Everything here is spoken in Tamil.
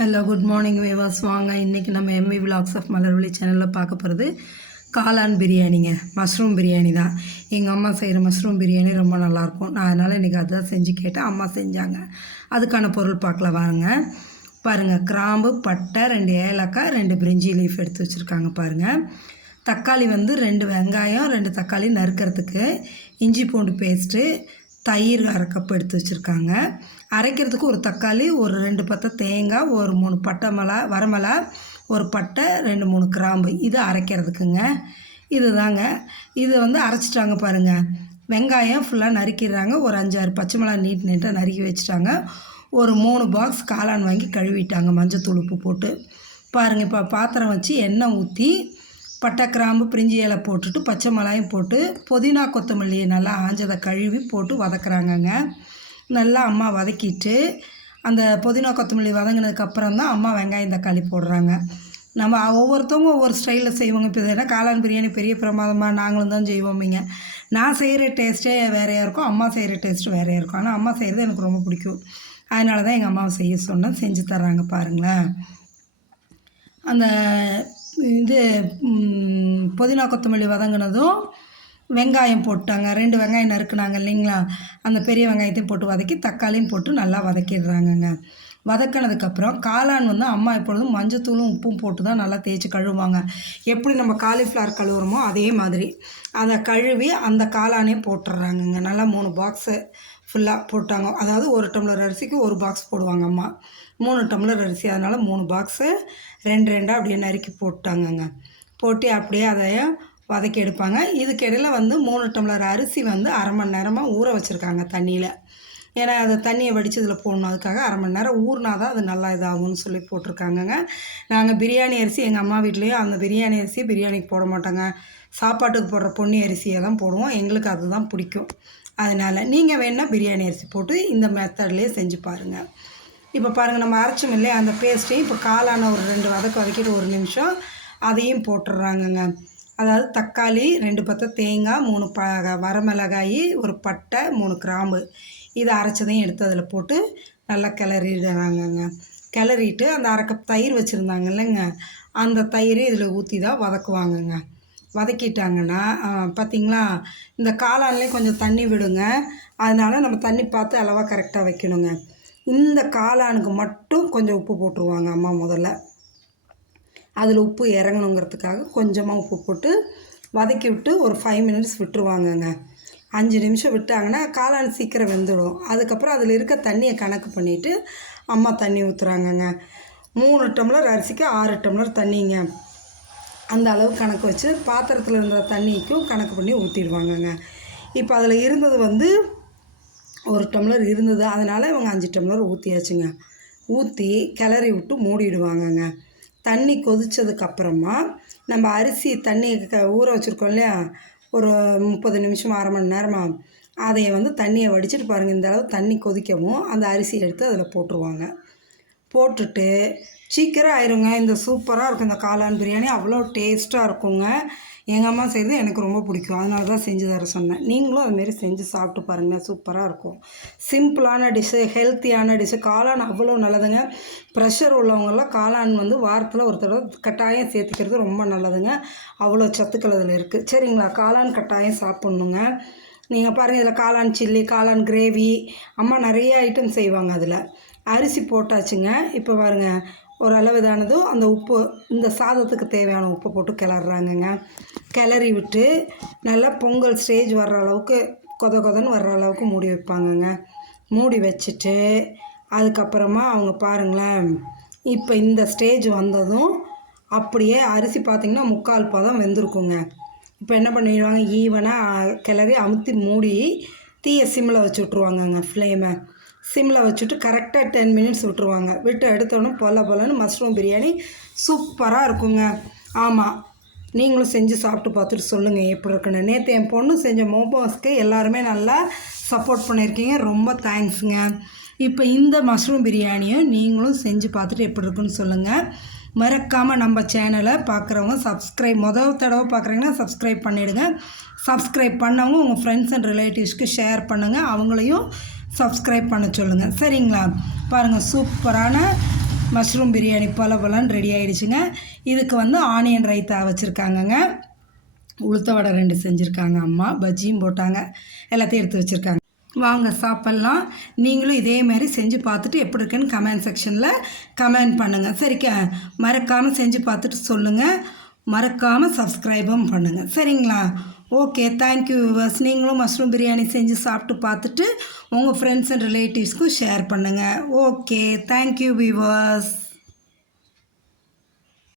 Hello good morning viewers. வாங்க இன்றைக்கி நம்ம எம்வி விலாக்ஸ் ஆஃப் மலர்விழி சேனலில் பார்க்க போகிறது காளான் பிரியாணிங்க. மஷ்ரூம் பிரியாணி தான். எங்கள் அம்மா செய்கிற மஷ்ரூம் பிரியாணி ரொம்ப நல்லாயிருக்கும். நான் அதனால் இன்றைக்கி அதுதான் செஞ்சு கேட்டேன். அம்மா செஞ்சாங்க. அதுக்கான பொருள் பார்க்கலாம் வாங்க. பாருங்கள், கிராம்பு, பட்டை, 2 ஏலக்காய், 2 பிரிஞ்சி லீஃப் எடுத்து வச்சுருக்காங்க. பாருங்கள், தக்காளி 2 வெங்காயம், 2 தக்காளி நறுக்கிறதுக்கு, இஞ்சி பூண்டு பேஸ்ட்டு, தயிர் 1/2 கப் எடுத்து வச்சுருக்காங்க. அரைக்கிறதுக்கு ஒரு தக்காளி, ஒரு 2 பத்தை தேங்காய், ஒரு 3 பட்டை வரமிளகா, ஒரு பட்டை, 2-3 கிராம்பு. இது அரைக்கிறதுக்குங்க. இது தாங்க. இது அரைச்சிட்டாங்க. பாருங்கள், வெங்காயம் ஃபுல்லாக நறுக்கிறாங்க. ஒரு 5-6 பச்சை மிளகா நீட்டாக நறுக்கி வச்சுட்டாங்க. ஒரு 3 பாக்ஸ் காளான் வாங்கி கழுவிட்டாங்க, மஞ்சத்தூள் உப்பு போட்டு. பாருங்கள், இப்போ பாத்திரம் வச்சு எண்ணெய் ஊற்றி பட்டை, கிராம்பு, பிரிஞ்சி இலை போட்டுட்டு பச்சை மிளகாயும் போட்டு புதினா கொத்தமல்லியை நல்லா ஆஞ்சதை கழுவி போட்டு வதக்குறாங்கங்க. நல்லா அம்மா வதக்கிட்டு அந்த புதினா கொத்தமல்லி வதங்கினதுக்கப்புறம் தான் அம்மா வெங்காயம் தக்காளி போடுறாங்க. நம்ம ஒவ்வொருத்தவங்க ஒவ்வொரு ஸ்டைலில் செய்வாங்க. இப்போ ஏன்னா காளான் பிரியாணி பெரிய பிரமாதமாக நாங்களும் தான் செய்வோமிங்க. நான் செய்கிற டேஸ்ட்டே வேறையாக இருக்கும், அம்மா செய்கிற டேஸ்ட்டு வேறையாக இருக்கும். ஆனால் அம்மா செய்கிறது எனக்கு ரொம்ப பிடிக்கும். அதனால தான் எங்கள் அம்மாவை செய்ய சொன்னேன். செஞ்சு தர்றாங்க. பாருங்களேன், அந்த இது புதினா கொத்தமல்லி வதங்கினதும் வெங்காயம் போட்டாங்க. 2 வெங்காயம் நறுக்குனாங்க இல்லைங்களா, அந்த பெரிய வெங்காயத்தையும் போட்டு வதக்கி தக்காளியும் போட்டு நல்லா வதக்கிடுறாங்கங்க. வதக்கினதுக்கப்புறம் காளான் அம்மா எப்பொழுதும் மஞ்சத்தூளும் உப்பும் போட்டு தான் நல்லா தேய்ச்சி கழுவுவாங்க. எப்படி நம்ம காலிஃப்ளவர் கழுவுறோமோ அதே மாதிரி அதை கழுவி அந்த காளானையும் போட்டுடுறாங்கங்க. நல்லா 3 பாக்ஸு ஃபுல்லாக போட்டாங்க. அதாவது 1 டம்ளர் அரிசிக்கு 1 பாக்ஸ் போடுவாங்க அம்மா. 3 டம்ளர் அரிசி, அதனால் 3 பாக்ஸு 2 அப்படியே நறுக்கி போட்டாங்கங்க. போட்டு அப்படியே அதையும் வதக்கி எடுப்பாங்க. இதுக்கு இடையில் 3 டம்ளர் அரிசி 1/2 மணி நேரமாக ஊற வச்சுருக்காங்க தண்ணியில். ஏன்னா அதை தண்ணியை வடித்து இதில் போடணும். அதுக்காக 1/2 மணி நேரம் ஊறினா தான் அது நல்லா இதாகும்னு சொல்லி போட்டிருக்காங்கங்க. நாங்கள் பிரியாணி அரிசி எங்கள் அம்மா வீட்லேயும் அந்த பிரியாணி அரிசி பிரியாணிக்கு போட மாட்டாங்க. சாப்பாட்டுக்கு போடுற பொன்னி அரிசியை தான் போடுவோம். எங்களுக்கு அதுதான் பிடிக்கும். அதனால் நீங்கள் வேணால் பிரியாணி அரிசி போட்டு இந்த மெத்தட்லேயே செஞ்சு பாருங்கள். இப்போ பாருங்கள், நம்ம அரைச்சோம் இல்லையா, அந்த பேஸ்ட்டையும் இப்போ காளான ஒரு 2 வதக்கிட்டு 1 நிமிஷம் அதையும் போட்டுடுறாங்கங்க. அதாவது தக்காளி, 2 பத்தை தேங்காய், 3 வரமிளகாய், ஒரு பட்டை, 3 கிராம்பு, இதை அரைச்சதையும் எடுத்து அதில் போட்டு நல்லா கிளறிடுறாங்கங்க. கிளறிட்டு அந்த 1/2 கப் தயிர் வச்சுருந்தாங்க இல்லைங்க, அந்த தயிரை இதில் ஊற்றி தான் வதக்குவாங்கங்க. வதக்கிட்டாங்கன்னா பார்த்திங்களா, இந்த காளான்லேயும் கொஞ்சம் தண்ணி விடுங்க. அதனால் நம்ம தண்ணி பார்த்து அளவாக கரெக்டாக வைக்கணுங்க. இந்த காளானுக்கு மட்டும் கொஞ்சம் உப்பு போட்டுருவாங்க அம்மா. முதல்ல அதில் உப்பு இறங்கணுங்கிறதுக்காக கொஞ்சமாக உப்பு போட்டு வதக்கி விட்டு ஒரு 5 மினிட்ஸ் விட்டுருவாங்கங்க. 5 நிமிஷம் விட்டாங்கன்னா காளான் சீக்கிரம் வெந்துடும். அதுக்கப்புறம் அதில் இருக்க தண்ணியை கணக்கு பண்ணிவிட்டு அம்மா தண்ணி ஊற்றுறாங்கங்க. 3 டம்ளர் அரிசிக்கு 6 டம்ளர் தண்ணிங்க. அந்த அளவு கணக்கு வச்சு பாத்திரத்தில் இருந்த தண்ணிக்கும் கணக்கு பண்ணி ஊற்றிடுவாங்கங்க. இப்போ அதில் இருந்தது 1 டம்ளர் இருந்தது. அதனால் இவங்க 5 டம்ளர் ஊற்றியாச்சுங்க. ஊற்றி கிளறி விட்டு மூடிடுவாங்கங்க. தண்ணி கொதித்ததுக்கப்புறமா நம்ம அரிசி தண்ணி ஊற வச்சுருக்கோம் இல்லையா, ஒரு 30 நிமிஷம் 1/2 மணி நேரமாக, அதை தண்ணியை வடிச்சிட்டு பாருங்கள், இந்த அளவு தண்ணி கொதிக்கவும் அந்த அரிசி எடுத்து அதில் போட்டுருவாங்க. போட்டுட்டு சீக்கிரம் ஆயிருங்க. இந்த சூப்பராக இருக்கும் இந்த காளான் பிரியாணி. அவ்வளோ டேஸ்ட்டாக இருக்குங்க. எங்கள் அம்மா செய்கிறது எனக்கு ரொம்ப பிடிக்கும். அதனால தான் செஞ்சு தர சொன்னேன். நீங்களும் அதுமாரி செஞ்சு சாப்பிட்டு பாருங்கள், சூப்பராக இருக்கும். சிம்பிளான டிஷ்ஷு, ஹெல்த்தியான டிஷ்ஷு. காளான் அவ்வளோ நல்லதுங்க. ப்ரெஷர் உள்ளவங்கெல்லாம் காளான் வாரத்தில் ஒரு தடவை கட்டாயம் சேர்த்துக்கிறது ரொம்ப நல்லதுங்க. அவ்வளோ சத்துக்கள் அதில் இருக்குது. சரிங்களா, காளான் கட்டாயம் சாப்பிட்ணுங்க. நீங்கள் பாருங்கள், இதில் காளான் சில்லி, காளான் கிரேவி, அம்மா நிறைய ஐட்டம் செய்வாங்க. அதில் அரிசி போட்டாச்சுங்க. இப்போ பாருங்கள், ஒரு அளவு இதானதும் அந்த உப்பு, இந்த சாதத்துக்கு தேவையான உப்பு போட்டு கிளறாங்கங்க. கிளறி விட்டு நல்லா பொங்கல் ஸ்டேஜ் வர்ற அளவுக்கு, கொதன்னு வர்ற அளவுக்கு மூடி வைப்பாங்கங்க. மூடி வச்சுட்டு அதுக்கப்புறமா அவங்க பாருங்களேன், இப்போ இந்த ஸ்டேஜ் வந்ததும் அப்படியே அரிசி பார்த்திங்கன்னா 3/4 பதம் வெந்திருக்குங்க. இப்போ என்ன பண்ணிடுவாங்க, ஈவனாக கிளறி அமுத்தி மூடி தீயை சிம்மில் வச்சு விட்ருவாங்கங்க. ஃப்ளேமை சிம்மில் வச்சுட்டு கரெக்டாக 10 மினிட்ஸ் விட்டுருவாங்க. விட்டு எடுத்தோன்னே பொலன்னு மஷ்ரூம் பிரியாணி சூப்பராக இருக்குங்க. ஆமாம், நீங்களும் செஞ்சு சாப்பிட்டு பார்த்துட்டு சொல்லுங்கள் எப்படி இருக்குன்னு. நேற்று என் பொண்ணு செஞ்ச மோமோஸ்க்கு எல்லாருமே நல்லா சப்போர்ட் பண்ணியிருக்கீங்க. ரொம்ப தேங்க்ஸுங்க. இப்போ இந்த மஷ்ரூம் பிரியாணியும் நீங்களும் செஞ்சு பார்த்துட்டு எப்படி இருக்குன்னு சொல்லுங்கள். மறக்காமல் நம்ம சேனலை பார்க்குறவங்க முதல் தடவை பார்க்குறீங்கன்னா சப்ஸ்கிரைப் பண்ணிவிடுங்க. சப்ஸ்கிரைப் பண்ணவங்க உங்கள் ஃப்ரெண்ட்ஸ் அண்ட் ரிலேட்டிவ்ஸ்க்கு ஷேர் பண்ணுங்கள். அவங்களையும் சப்ஸ்கிரைப் பண்ண சொல்லுங்கள். சரிங்களா, பாருங்கள், சூப்பரான மஷ்ரூம் பிரியாணி பலன்னு ரெடி ஆகிடுச்சுங்க. இதுக்கு வந்து ஆனியன் ரைத்தா வச்சுருக்காங்கங்க. உளுத்த வடை 2 செஞ்சுருக்காங்க அம்மா. பஜ்ஜியும் போட்டாங்க. எல்லாத்தையும் எடுத்து வச்சுருக்காங்க. வாங்க சாப்பிட்லாம். நீங்களும் இதேமாரி செஞ்சு பார்த்துட்டு எப்படி இருக்குன்னு கமெண்ட் செக்ஷனில் கமெண்ட் பண்ணுங்கள். சரிக்கா, மறக்காமல் செஞ்சு பார்த்துட்டு சொல்லுங்கள். மறக்காமல் சப்ஸ்கிரைபும் பண்ணுங்கள். சரிங்களா? Okay, thank you viewers. நீங்களும் மஷ்ரூம் பிரியாணி செஞ்சு சாப்பிட்டு பார்த்துட்டு உங்கள் ஃப்ரெண்ட்ஸ் அண்ட் ரிலேட்டிவ்ஸ்க்கும் ஷேர் பண்ணுங்கள். Okay, thank you viewers.